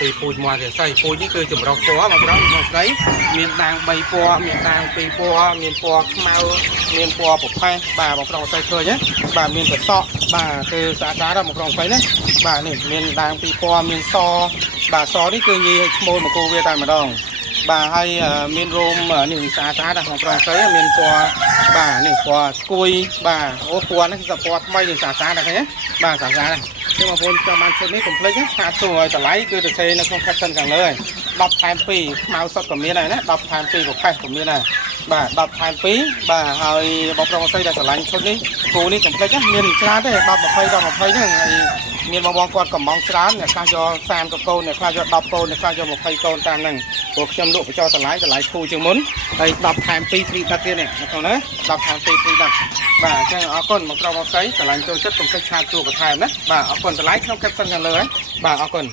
ពីពូជមកគេស្អីពូជនេះគឺចម្រុះពណ៌មកដល់មកស្អីមានដាង3ពណ៌មានដាង2ពណ៌មានពណ៌ខ្មៅមានពណ៌ប្រផេះបាទបងប្រុសស្អីឃើញណាបាទមានកសក់បាទគឺស្អាតដល់បងប្រុសស្អីណាបាទនេះមានដាង2ពណ៌មានសបាទសនេះគឺញីឲ្យឈ្មោលមកគូវាតែម្ដងបាទហើយមានរោមនេះស្អាតដល់បងប្រុសស្អីមានពណ៌បាទនេះពណ៌ស្គួយបាទអូពណ៌នេះគឺពណ៌ថ្មីនេះស្អាតដល់ឃើញណាបាទស្អាតដល់ចឹងបងប្អូនចាំបានឈុតនេះកុំភ្លេចណាថាសួរឲ្យតម្លៃគឺទៅសេនៅក្នុង caption ខាងលើ10ថែម2ខ្មៅសុតក៏មានដែរណា10ថែម2ប្រផេះក៏មានដែរបាទ10ថែម2បាទហើយបងប្រុសស្រីដែលស្រឡាញ់ឈុតនេះគូនេះកុំភ្លេចណាមានច្រើនទេ10 20 10 20ហ្នឹងហើយមានបងគាត់កំងច្រើនអ្នកខ្លះយក30កូនអ្នកខ្លះយក10កូនអ្នកខ្លះយក20កូនតាមហ្នឹងព្រោះខ្ញុំលក់បញ្ចុះតម្លៃធូរជាងមុនហើយ10ថែម2 free ទឹកទៀតនេះនៅក្នុងណា10ថែម2 free ទឹកបាទអញ្ចឹងអរគុណបងប្រុសស្រីស្រឡាញ់ចូលចិត្តកុំភ្លេចឆាតជួបបន្ថែមណាបាទអរគុណតម្លៃក្នុង caption ខាងលើហ្នឹងបាទអរគុណ